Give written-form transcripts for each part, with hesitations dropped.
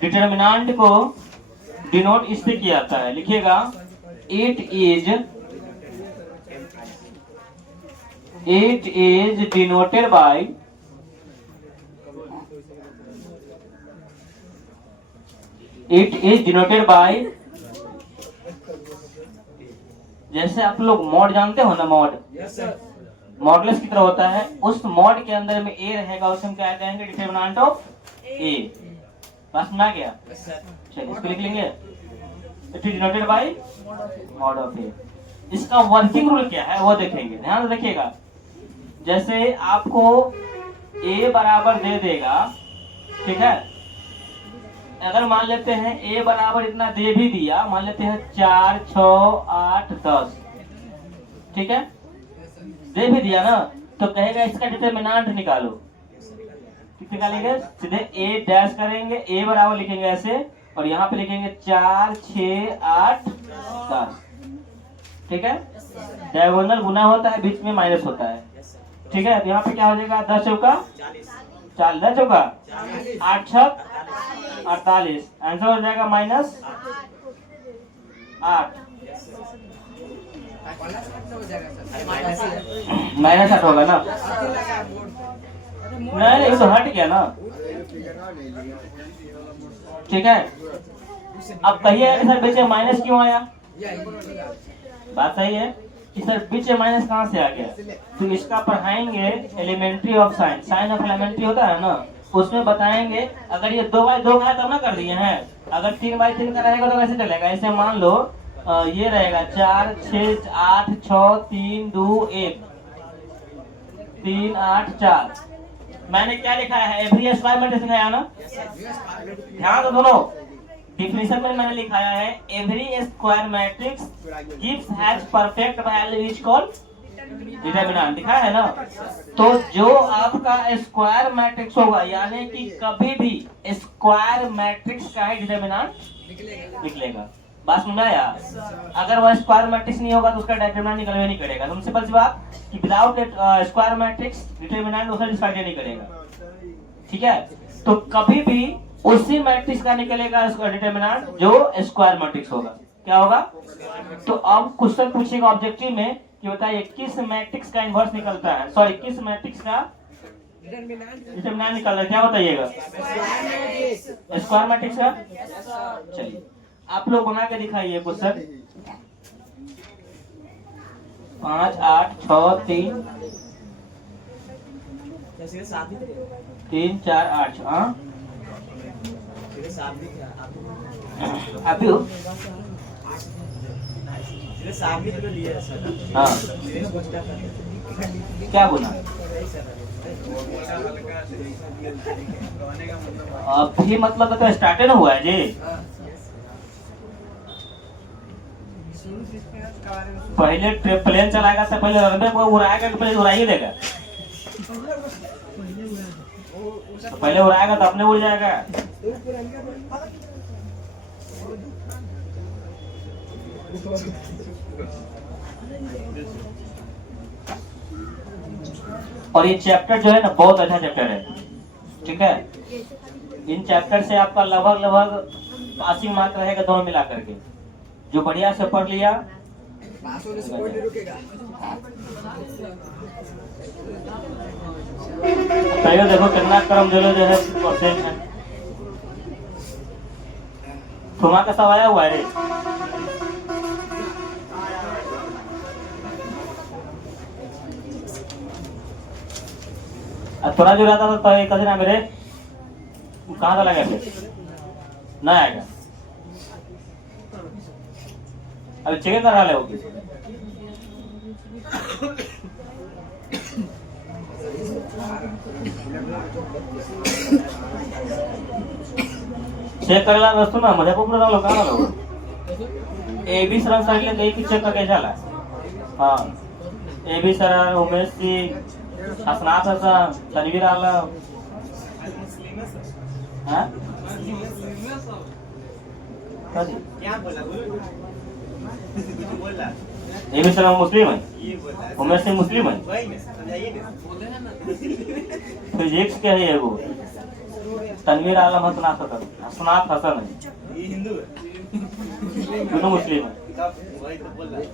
Determinant को denote इससे किया जाता है, लिखिएगा इट इज डिनोटेड बाय जैसे आप लोग मॉड जानते हो ना, मॉड मॉडलेस की तरह होता है, उस मॉड के अंदर में ए रहेगा, उसमें क्या कहेंगे डिटर्मिनेंट ऑफ ए। बस में आ गया, चलिए इसको लिख लेंगे it is denoted by mod of A. इसका वर्किंग रूल क्या है वो देखेंगे, ध्यान से देखिएगा। जैसे आपको ए बराबर दे देगा, ठीक है, अगर मान लेते हैं ए बराबर इतना दे भी दिया, मान लेते हैं 4 6 8 10, ठीक है, दे भी दिया ना, तो कहेगा इसका डिटर्मिनेंट निकालो। कितने निकालेंगे? सीधे ए डैश करेंगे, ए बराबर लिखेंगे ऐसे, और यहाँ पे लिखेंगे 4 6 8 10, ठीक है। डायगोनल गुना होता है, बीच में माइनस होता है, ठीक है। तो यहाँ पे क्या हो जाएगा? 10 चौका 40, 10 चौका 8 छक 48, आंसर हो जाएगा -8। -8 होगा ना? नहीं, तो हट गया ना, ठीक है। अब कहिए सर बीच में माइनस क्यों आया? बात सही है कि सर बीच में माइनस कहाँ से आ गया? तो इसका पढ़ाएंगे elementary of sine, sine of elementary होता है ना, उसमें बताएंगे। अगर ये 2/2 का है तब ना कर दिए हैं, अगर 3/3 का रहेगा तो कैसे चलेगा? ऐसे मान लो ये रहेगा 4 6 8 6 3 2 1 3 8 4। मैंने क्या लिखा है? एवरी स्क्वायर मैट्रिक्स लिखाया ना, ध्यान दो दोनों। डिफिनेशन में मैंने लिखाया है every square matrix gives has perfect value is called determinant, दिखा है ना। तो जो आपका स्क्वायर मैट्रिक्स होगा, यानी कि कभी भी स्क्वायर मैट्रिक्स का ही डिटर्मिनेंट निकलेगा। बात समझ आया? अगर वह स्क्वायर मैट्रिक्स नहीं होगा तो उसका डिटर्मिनेंट निकलवे नहीं करेगा। तो सिंपल सी बात कि विदाउट स्क्वायर मैट्रिक्स डिटर्मिनेंट उसका डिसाइड नहीं करेगा, ठीक है। तो कभी भी उसी मैट्रिक्स का निकलेगा इसका डिटर्मिनेंट जो स्क्वायर मैट्रिक्स होगा। क्या होगा? तो अब क्वेश्चन पूछेगा ऑब्जेक्टिव में कि बताइए किस मैट्रिक्स का इनवर्स निकलता है, सॉरी किस मैट्रिक्स का डिटर्मिनेंट निकल रहा है, क्या बताइएगा? स्क्वायर मैट्रिक्स का। चलिए आप लोग बना के दिखाइए क्वेश्चन। 5 8 6 3 3 4 8। हाँ आप ही हो? हाँ क्या बोला? अभी मतलब तो स्टार्ट हुआ है जी। पहले प्लेन चलाएगा तो पहले रनवे को उड़ाएगा तो पहले उड़ाइए देगा, तो पहले उड़ाएगा तो अपने उड़ जाएगा। और ये चैप्टर जो है ना बहुत अच्छा चैप्टर है, ठीक है। इन चैप्टर से आपका लगभग पासिंग मार्क रहेगा दोनों मिला करके। जो बढ़िया से पढ़ लिया तो देखो कितना क्रम जो है परसेंट है। थोड़ा का सब आया हुआ है रे। थोड़ा जो रहता था तो कभी ना मेरे कहाँ चला गया ना आएगा। अभी चेक कर रहा है वो चेक करेला दोस्तों ना मुजफ्फरपुर वालों कहाँ वालों एबी सर सर ले गई कि चेक करके चला। हाँ एबी सर उमेश सिंह हसनाथ हसन तनवीर आलम। हाँ एबी सर मुस्लिम है, उमेश सिंह मुस्लिम है। फिजिक्स क्या है वो? तनवीर आलम हसनात हसन है, ये हिंदू है, दोनों मुस्लिम है। वही तो बोल रहा है।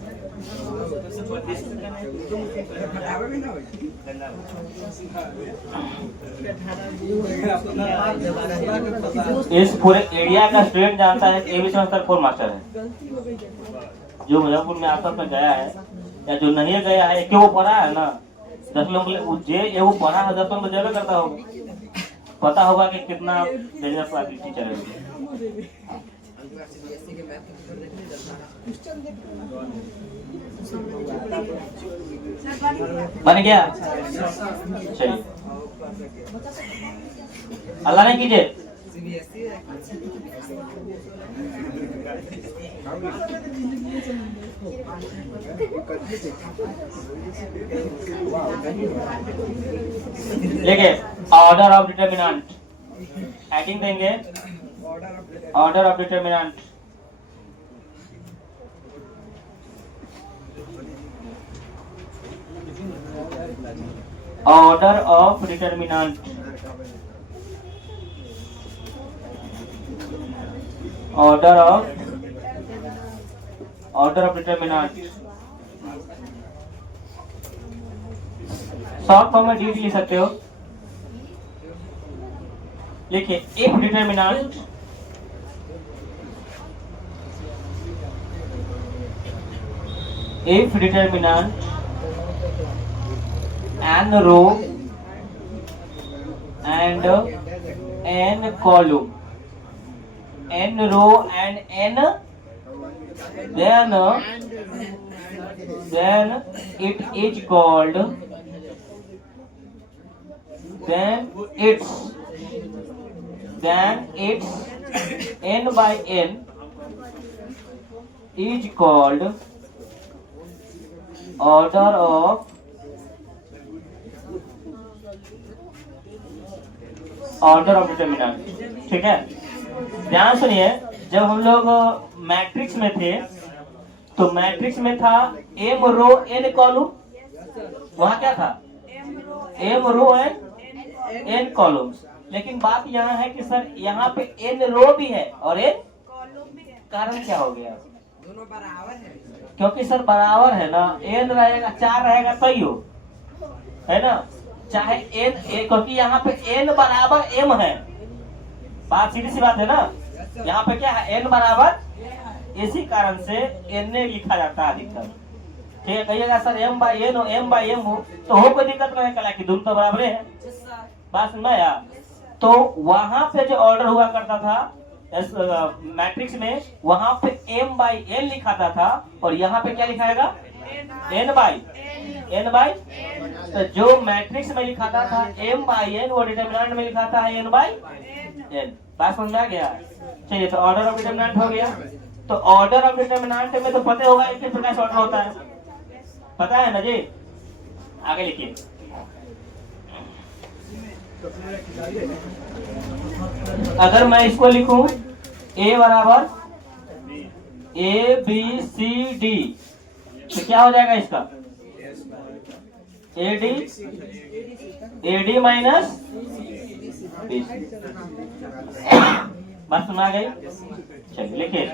इस पूरे एरिया का स्टूडेंट जानता है कि एबी सेमेस्टर 4 मास्टर है। जो मुजफ्फरपुर में आसपास में गया है या जो नहीं गया है, क्यों वो पढ़ा है ना, 10 लोग वो पढ़ा है, 10 लोग तो जगह करता होगा, पता होगा कि कितना डेंजर क्लास टीचर है। बन गया, चलिए अल्लाह ने कीजिए। देखिए ऑर्डर ऑफ डिटर्मिनेंट, हेडिंग देंगे order of determinant. Order of determinant, order of determinant. Short form में डी लिख सकते हो। लिखिए if determinant n row and n column, n row and n, then it is called, then it's n by n is called order of determinant. ठीक है, ध्यान सुनिए, जब हम लोग मैट्रिक्स में थे तो मैट्रिक्स में था m रो n कॉलम, वहां क्या था m row and n columns. लेकिन बात यहाँ है कि सर यहाँ पे n रो भी है और n कारण क्या हो गया, दोनों बराबर है, क्योंकि सर बराबर है ना, n रहेगा 4 रहेगा तो ही हो, है ना, चाहे n, क्योंकि यहाँ पे n बराबर m है, बात सीधी सी बात है ना, यहाँ पे क्या है n बराबर, इसी कारण से n लिखा जाता है अधिकतर। ठीक है, कहिएगा सर m बाई n हो, m बाई m हो तो हो कोई दिक्कत नहीं है, कि दोनों तो बराबर है। बात समझ में आया? तो वहां पे जो ऑर्डर हुआ करता था मैट्रिक्स में, वहां पे m बाई n लिखाता था और यहाँ पे क्या लिखाएगा n बाई, तो जो मैट्रिक्स में लिखाता था m बाई n वो डिटर्मिनेंट में लिखाता है n बाई n। बात समझ में आ गया? चलिए, तो ऑर्डर ऑफ डिटर्मिनेंट हो गया। तो ऑर्डर ऑफ डिटर्मिनेंट में तो पता होगा किस प्रकार से ऑर्डर होता है, पता है ना जी? आगे लिखिए, अगर मैं इसको लिखूं a बराबर ABCD तो क्या हो जाएगा इसका AD माइनस BC। बात सुना गई? चलिए लिखिए,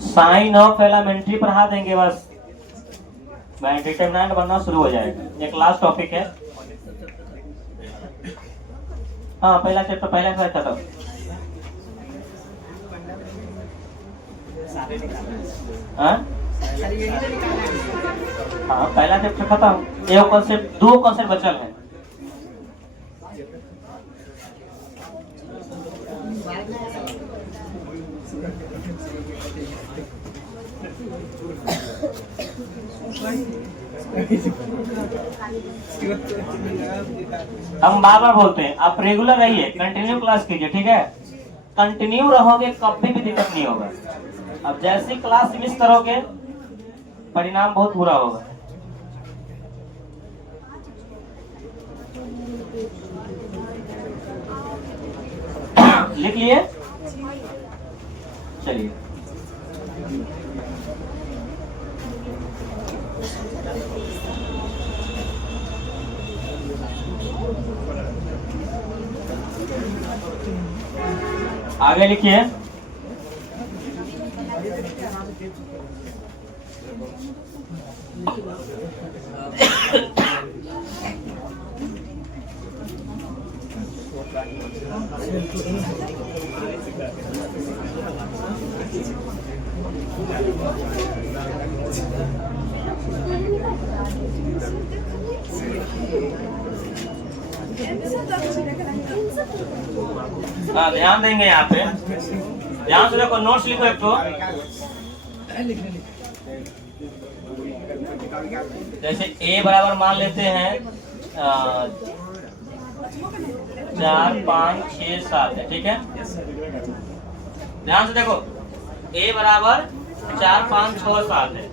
साइन ऑफ एलिमेंट्री पढ़ा देंगे बस, डिटर्मिनेंट बनना शुरू हो जाएगा। एक लास्ट टॉपिक है, हाँ पहला चैप्टर पहला क्लास खत्म। हाँ पहला चैप्टर खत्म, एक कॉन्सेप्ट, दो कॉन्सेप्ट बचल है। हम बार बार बोलते हैं, आप रेगुलर रहिए, कंटिन्यू क्लास कीजिए, ठीक है? कंटिन्यू रहोगे कभी भी दिक्कत नहीं होगा। अब जैसी क्लास मिस करोगे परिणाम बहुत बुरा होगा। लिख लिए? चलिए आगे लिखिए। हाँ, ध्यान देंगे यहाँ पे, ध्यान से देखो, नोट्स लिखो एक तो। जैसे a बराबर मान लेते हैं 4 5 6 7 है, ठीक है। ध्यान से देखो, a बराबर 4 5 6 7 है।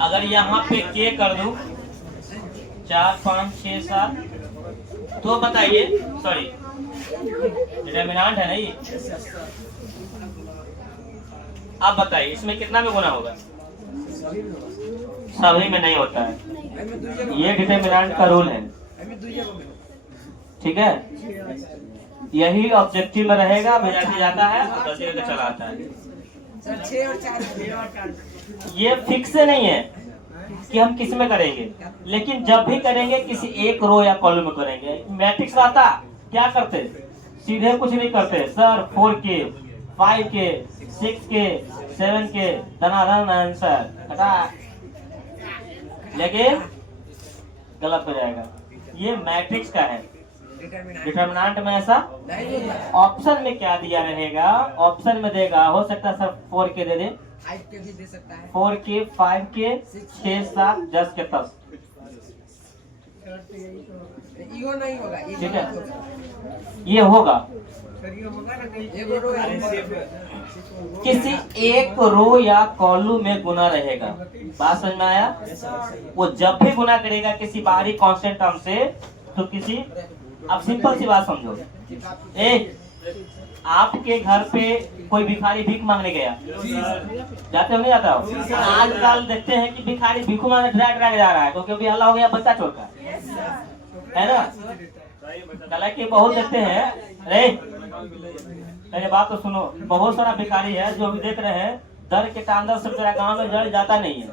अगर यहाँ पे k कर दूं 4 5 6 7, तो बताइए, सॉरी डिटरमिनेंट है ना ये। अब बताइए इसमें कितना में गुना होगा? सभी में नहीं होता है, ये डिटरमिनेंट का रूल है, ठीक है। यही ऑब्जेक्टिव में रहेगा, भेजा के जाता है और गलती करके चला आता है। ये फिक्स नहीं है कि हम किस में करेंगे, लेकिन जब भी करेंगे किसी एक रो या कॉलम में करेंगे। मैट्रिक्स आता क्या करते, सीधे कुछ नहीं करते sir, 4K 5K 6K 7K धनाधन आंसर हटा, लेकिन गलत हो जाएगा। ये मैट्रिक्स का है, डिटरमिनेंट में ऐसा ऑप्शन में क्या दिया रहेगा, ऑप्शन में देगा, हो सकता है सर 4K दे दे, 4K 5K 6 7 10 के 10, ठीक है। ये होगा किसी एक रो या कॉलम में गुना रहेगा। बात समझ में आया? वो जब भी गुना करेगा किसी बाहरी कांस्टेंट टर्म से, तो किसी, अब सिंपल सी बात समझो, आपके घर पे कोई भिखारी भीख मांगने गया, जाते हो नहीं जाता हो? आजकल देखते हैं कि भिखारी भीख मांगने ड्रैग जा रहा है, क्योंकि अभी हल्ला हो गया बच्चा चोर का, है ना। हालांकि बहुत देखते हैं, मेरे बात तो सुनो, बहुत सारा भिखारी है जो अभी देख रहे हैं दर के टांडव से तेरा गांव में जड़ जाता नहीं है।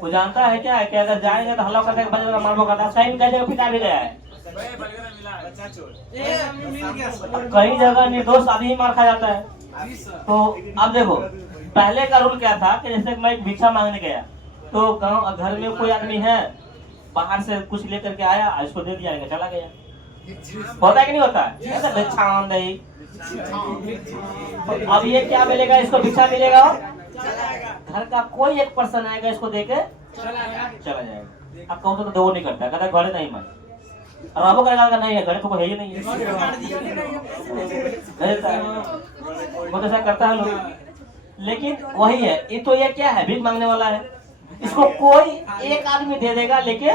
वो जानता है क्या है कि अगर जाएंगे तो हल्ला करके बजेगा, मारबो करता, सही में जगह पिटा भी गया है। कई जगह निर्दोष आदमी ही मार खा जाता है। तो अब देखो, पहले का रूल क्या था कि जैसे मैं भिक्षा मांगने गया, तो गांव घर में कोई आदमी है, बाहर से कुछ लेकर के आया, इसको दे दिया, चला गया। होता है कि नहीं होता है? भिक्षा मांग गई, अब ये क्या मिलेगा, इसको भिक्षा मिलेगा, घर का कोई एक पर्सन आएगा, इसको देके चला जाएगा। अब कहो तो दो नहीं करता, कहता घर नहीं मैं, और आपको कहेगा नहीं है, घर तो है ही नहीं है, वो तो ऐसा करता है लोग। लेकिन वही है, ये तो ये क्या है, भीख मांगने वाला है, इसको कोई एक आदमी दे देगा, लेके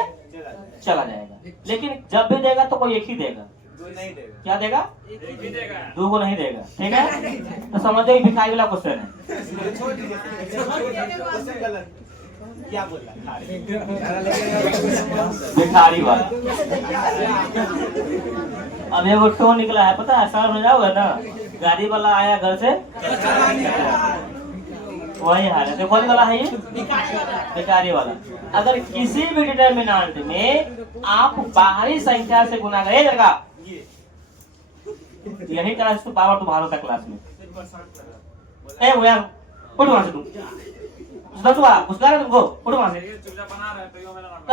चला जाएगा। लेकिन जब भी देगा तो कोई एक ही देगा, क्या देगा? दो को नहीं देगा, ठीक है। तो समझो ये भिखारी वाला क्वेश्चन है। क्या बोल रहा है? भिखारी वाला। अब एगो टोन निकला है, पता है, सर में जाओगे ना, गाड़ी वाला आया घर से, वही हाल है, कौन वाला है ये? भिखारी वाला। अगर किसी भी डिटरमिनेंट में आप बाहरी संख्या से गुना करेगा, यही तरह से पावर तुम्हारा होता क्लास में। ए वो यार, उठ वहां से तुम, उसका तुमको उठ वहां से,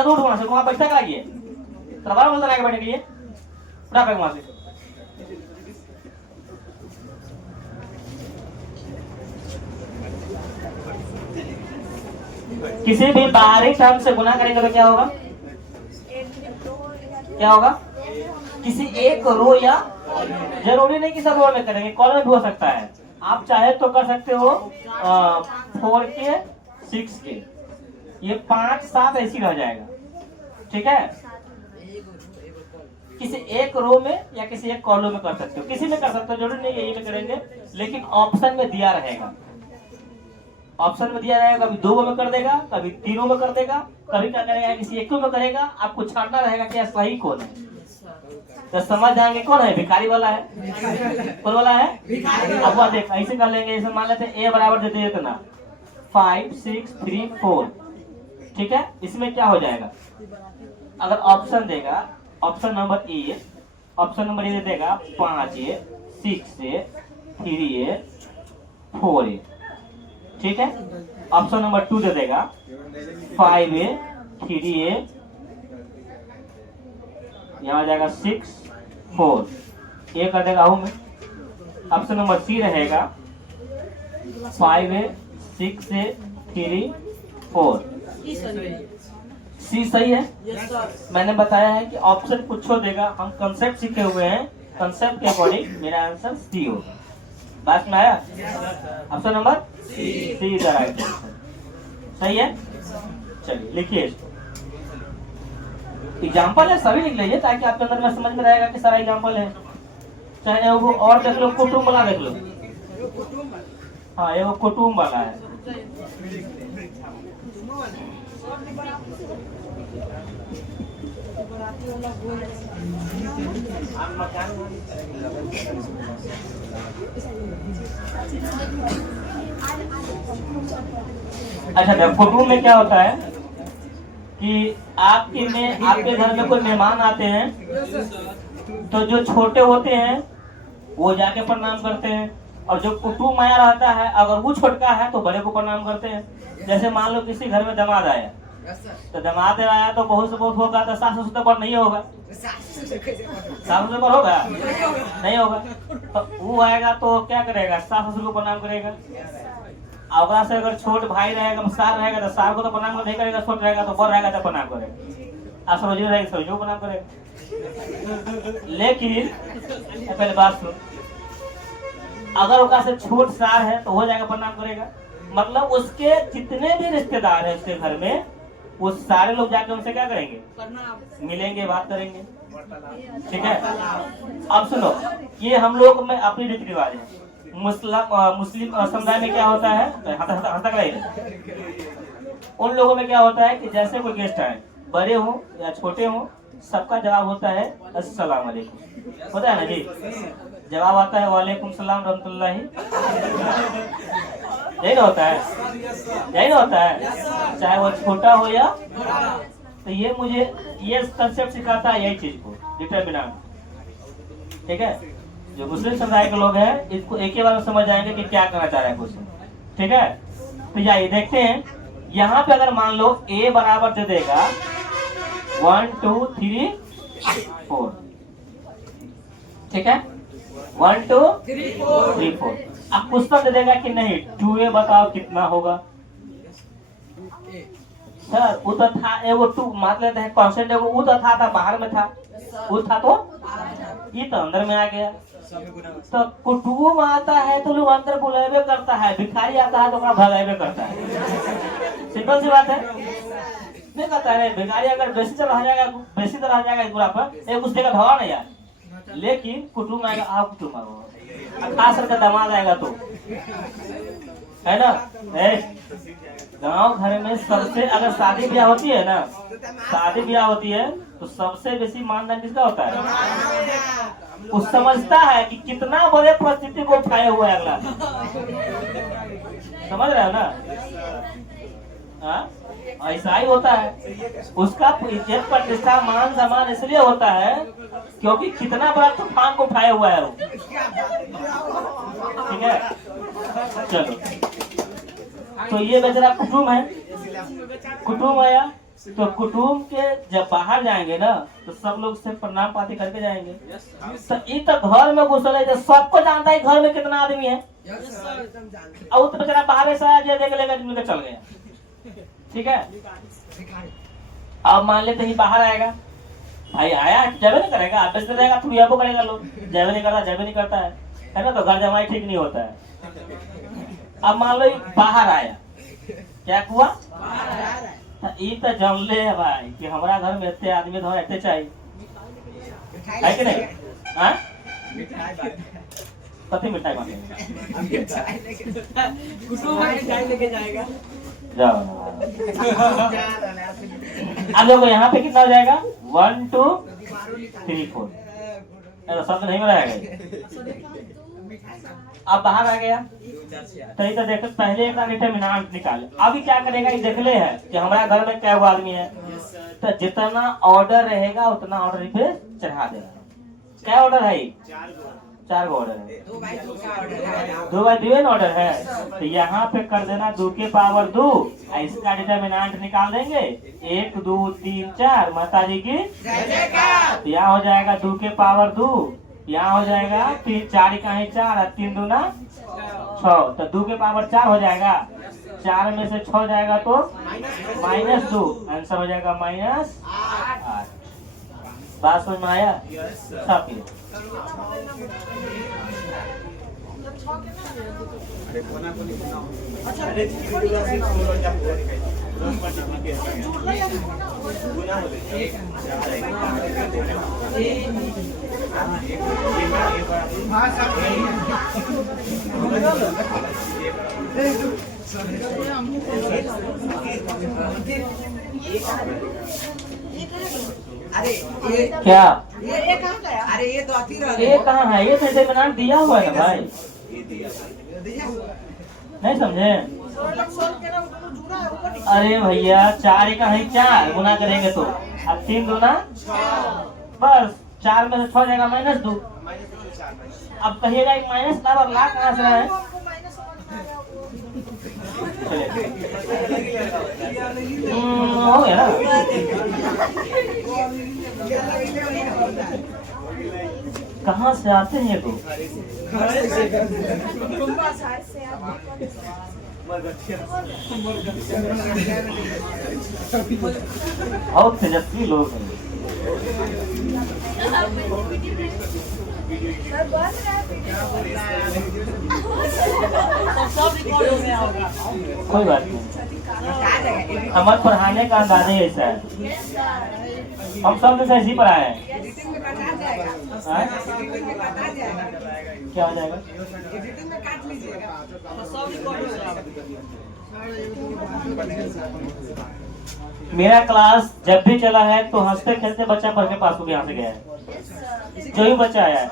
उठ वहां से, वहां बैठा कराइए, तलवार बोलता है बैठने के लिए, उठा फेंक वहां से। किसी भी बाहरी टर्म से गुना करेंगे तो क्या होगा? क्या होगा? किसी एक रो, या जरूरी नहीं कि सब रो में करेंगे, कॉलम में भी हो सकता है। आप चाहे तो कर सकते हो 4K 6K, ये 5 7 ऐसी रह जाएगा, ठीक है। किसी एक रो में या किसी एक कॉलम में कर सकते हो, किसी में कर सकते हो, जरूरी नहीं यही में करेंगे, लेकिन ऑप्शन में दिया रहेगा। ऑप्शन में दिया जाएगा, कभी 2 में कर देगा, कभी 3 में कर देगा, कभी क्या करेगा किसी 1 में करेगा। आपको छांटना रहेगा कि सही कौन है। तो समझ जाएंगे कौन है, भिखारी वाला है, कौन वाला है, अब वह देख ऐसे कर लेंगे। ऐसे मान लेते हैं a बराबर देते हैं इतना 5 6 3 4, ठीक है। इसमें क्या हो जाएगा, अगर ऑप्शन देगा, option number A, option number A दे देगा 5a 6a 3a 4a, ठीक है। ऑप्शन नंबर 2 दे देगा 5a 3a, यहाँ आ जाएगा 6 4, ए कर देगा हूँ में। ऑप्शन नंबर सी रहेगा 5a 6a 3 4, सी सही है। मैंने बताया है कि ऑप्शन कुछ हो देगा, हम कंसेप्ट सीखे हुए हैं, कंसेप्ट के अकॉर्डिंग मेरा आंसर सी होगा। बात में आया, ऑप्शन नंबर सी इधर आएगा, सही है। चलिए लिखिए इसको, एग्जाम्पल है सभी लिख लीजिए ताकि आपके अंदर में समझ में रहेगा कि सारा एग्जाम्पल है। चाहे वो और देख लो, कुटुम्ब वाला देख लो, हाँ ये वो कुटुम्ब वाला है। अच्छा कुटुम्ब में क्या होता है कि आपके घर में कोई मेहमान आते हैं तो जो छोटे होते हैं वो जाके प्रणाम करते हैं, और जो कुटुम्ब आया रहता है अगर वो छोटका है तो बड़े को प्रणाम करते हैं। जैसे मान लो किसी घर में दामाद आया, तो दामाद आया तो बहुत से बहुत होगा, तो सास ससुर पर नहीं होगा, सास ससुर पर होगा नहीं होगा, तो वो आएगा तो क्या करेगा, सास ससुर को प्रणाम करेगा। अगर से अगर छोट भाई रहेगा, सार रहेगा तो सार को तो प्रणाम नहीं करेगा, छोट रहेगा तो बड़ रहेगा तो प्रणाम करेगा, और समझ रहेगा समझो प्रणाम करेगा। लेकिन पहले बात सुन, अगर उसका से छोट सार है तो हो जाएगा प्रणाम करेगा, मतलब उसके जितने भी रिश्तेदार हैं उसके घर में वो सारे लोग जाके उनसे क्या करेंगे, मिलेंगे, बात करेंगे, ठीक है। अब सुनो, ये हम लोग में अपनी रीति रिवाज है। मुस्लिम समुदाय में क्या होता है, उन लोगों में क्या होता है कि जैसे कोई गेस्ट आए, बड़े हो या छोटे हो, सबका जवाब होता है अस्सलाम वालेकुम, होता है ना जी, जवाब आता है वालेकुम सलाम रहमतुल्लाहि, यही ना होता है, यही ना होता है, चाहे वो छोटा हो या। तो ये मुझे ये कंसेप्ट सिखाता है यही चीज को, डिटरमिनेंट, ठीक है। जो मुस्लिम समुदाय के लोग हैं इसको एक ही बार में समझ जाएंगे कि क्या करना चाह रहा है क्वेश्चन, ठीक है। तो जाइए देखते हैं, यहाँ पे अगर मान लो a बराबर दे देगा 1 2 3 4, ठीक है, 1 2 3 4। अब क्वेश्चन दे देगा कि नहीं 2a बताओ कितना होगा। सर वो तो था, एगो 2 मान लेते हैं कॉन्स्टेंट, एगो वो तो था बाहर में था, वो था तो ये तो अंदर में आ गया। तो कुटुम्ब आता है तो लोग अंदर बुलावे करता है, भिखारी आता है तो भगावे करता है, सिंपल सी बात है। नहीं कहता है भिखारी अगर बेसी तो रह जाएगा पूरा पर एक उसके का भगा नहीं यार, लेकिन कुटुम्ब आएगा, आप कुटुम्ब आओ, खास करके दामाद आएगा तो, है ना। गांव घर में सबसे अगर शादी ब्याह होती है ना, शादी ब्याह होती है तो सबसे बेसी मानदान किसका होता है, वो समझता है कि कितना बड़े परिस्थिति को उठाए हुआ है अगला, समझ रहे हो ना। ऐसा ही होता है, उसका इज्जत प्रतिष्ठा मान सम्मान इसलिए होता है क्योंकि कितना बड़ा तूफान को उठाया हुआ है वो, ठीक है। चलो तो ये बेचारा कुटुम्ब है, कुटुम्ब आया तो कुटुम्ब के जब बाहर जाएंगे ना तो सब लोग से प्रणाम पाती करके जाएंगे। तो ये तो घर में घुसल है, सबको जानता है घर में कितना आदमी है, और वो तो बेचारा बाहर से आया देख लेगा मिलकर चल गया, ठीक है। अब मान लेते ही बाहर आएगा, भाई आया जब नहीं करेगा, आप बेचते रहेगा थोड़ी आपको करेगा, लोग जब नहीं करता है ना, तो घर जमाई ठीक नहीं होता है। अब मान लो बाहर आया, क्या हुआ, तो जान ले भाई कि हमारा घर में इतने आदमी तो इतने चाहिए, है कि नहीं, हाँ? कथी मिठाई मांगे चाय लेके जाएगा। जाओ आप लोग यहाँ पे कितना हो जाएगा 1 2 3 4 शब्द नहीं बनाएगा। अब बाहर आ गया तो इधर देखो पहले एक डिटरमिनेंट निकाले। अभी क्या करेगा ये देख ले है कि हमारा घर में क्या आदमी है तो जितना ऑर्डर रहेगा उतना ऑर्डर पे चढ़ा देगा। क्या ऑर्डर है 4 गो ऑर्डर है 2 बाई 2 का ऑर्डर है। 2 बाई 2 ऑर्डर है तो यहाँ पे कर देना 2 के पावर 2 इसका डिटरमिनेंट निकाल देंगे 1 2 3 4 माता जी की यहाँ हो जाएगा 2 के पावर 2 यहाँ हो जाएगा 3 4 का ही 4 और 3 दूना 6 तो 2 के पावर 4 हो जाएगा 4 में से 6 जाएगा तो -2 आंसर हो जाएगा -8। बात समझ में आया सब ये अरे ये क्या ये कहाँ गया? अरे ये तो आती रह ये कहाँ है ये तो डिटरमिनेंट दिया हुआ है ना भाई नहीं समझे। अरे भैया 4 का ही 4 गुना करेंगे तो अब 3 दूना बस 4 में से 6 जाएगा -2। अब कहिएगा एक माइनस बराबर ला कहाँ से है हो गया ना। कहाँ से आते हैं ये तो बहुत तेजस्वी लोग हैं। कोई बात नहीं हमारे पढ़ाने का अंदाज ही ऐसा है हम सब दिन से ऐसे ही पढ़ाए हैं। क्या हो जाएगा मेरा क्लास जब भी चला है तो हंसते खेलते बच्चा पढ़ के पास हो यहाँ से गया है जो ही बच्चा आया है।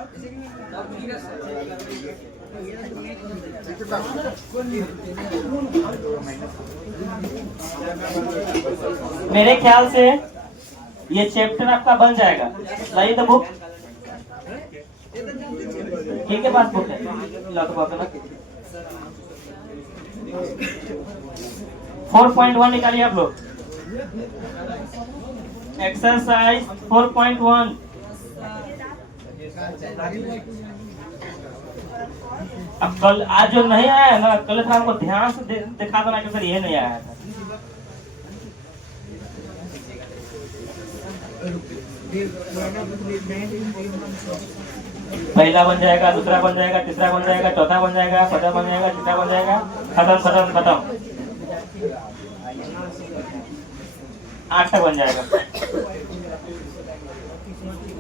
मेरे ख्याल से ये चैप्टर आपका बन जाएगा। लाइए तो बुक ठीक है पास बुक है ला तो बात ना 4.1 निकालिए आप लोग एक्सरसाइज 4.1। अब कल आज जो नहीं आया है ना कल था हमको ध्यान से दिखा देना कि सर ये नहीं आया था। पहला बन जाएगा दूसरा बन जाएगा तीसरा बन जाएगा चौथा बन जाएगा पांचवा बन जाएगा छठा बन जाएगा खत्म खत्म खत्म 8 तक बन जाएगा।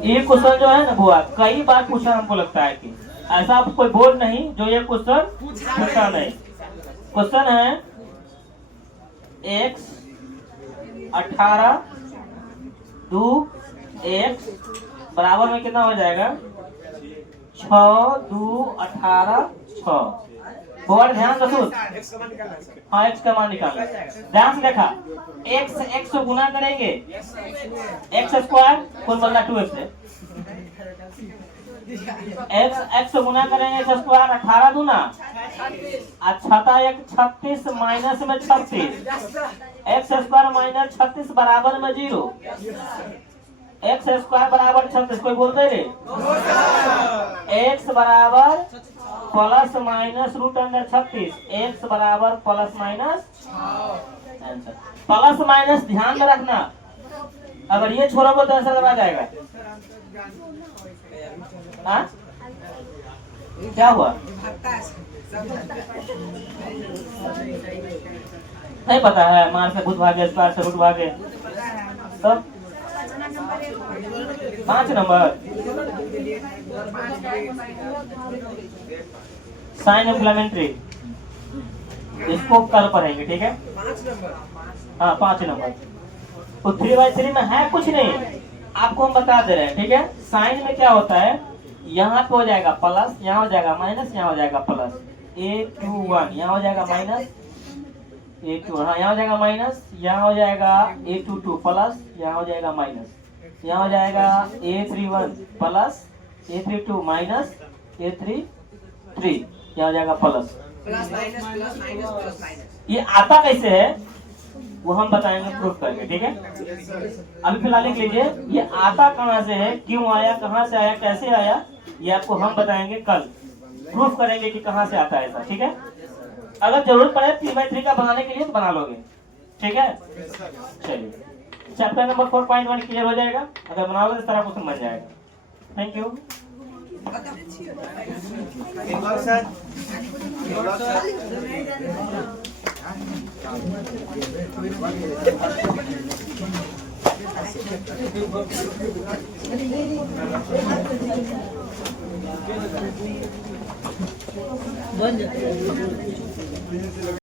ये क्वेश्चन जो है ना बुआ कई बार पूछा हमको लगता है कि ऐसा कोई बोर्ड नहीं जो ये क्वेश्चन पूछा नहीं। क्वेश्चन है x 18 2 x बराबर में कितना हो जाएगा 6 2 18 6। बोर्ड ध्यान रखो हाँ x का मान निकालना ध्यान से देखा x को गुना करेंगे x स्क्वायर कुल बदला 2x है x गुना करेंगे x स्क्वायर 18 दूना छठा 36 माइनस में 36 x स्क्वायर माइनस 36 बराबर में 0 x स्क्वायर बराबर 36 कोई बोलते रे x बराबर plus minus root under 36 x बराबर plus minus answer plus minus ध्यान में रखना अगर ये छोड़ोगे तो आंसर आ जाएगा। हाँ क्या हुआ नहीं पता है मार से भूत भागे स्क्वायर से रूट भागे तब 5 नंबर साइन एम्प्लीमेंट्री, इसको कल पढ़ेंगे, ठीक है। 5 नंबर। हाँ 5 नंबर। तो 3/3 में है कुछ नहीं, आपको हम बता दे रहे हैं, ठीक है। साइन में क्या होता है, यहाँ पे हो जाएगा प्लस, यहाँ हो जाएगा माइनस, यहाँ हो जाएगा प्लस, A21 यहाँ हो जाएगा माइनस A2, हाँ यहाँ हो जाएगा माइनस, यहाँ हो जाएगा A22 प्लस, यहाँ हो जाएगा माइनस, यहाँ हो जाएगा A31 plus, A32 minus, A33 यहाँ हो जाएगा plus. Plus minus plus minus plus minus. ये आता कैसे है वो हम बताएंगे प्रूफ करके, ठीक है। अभी फिलहाल लिख लीजिए, ये आता कहाँ से है, क्यों आया, कहाँ से आया, कैसे आया, ये आपको हम बताएंगे कल, प्रूफ करेंगे कि कहाँ से आता है ऐसा, ठीक है। अगर जरूरत पड़े 3/3 का बनाने के लिए तो बना लोगे, ठीक है। चलिए चैप्टर नंबर 4.1 क्लियर हो जाएगा, अगर बनाओगे तो इस तरह क्वेश्चन बन जाएगा। Thank you. बन जाता है।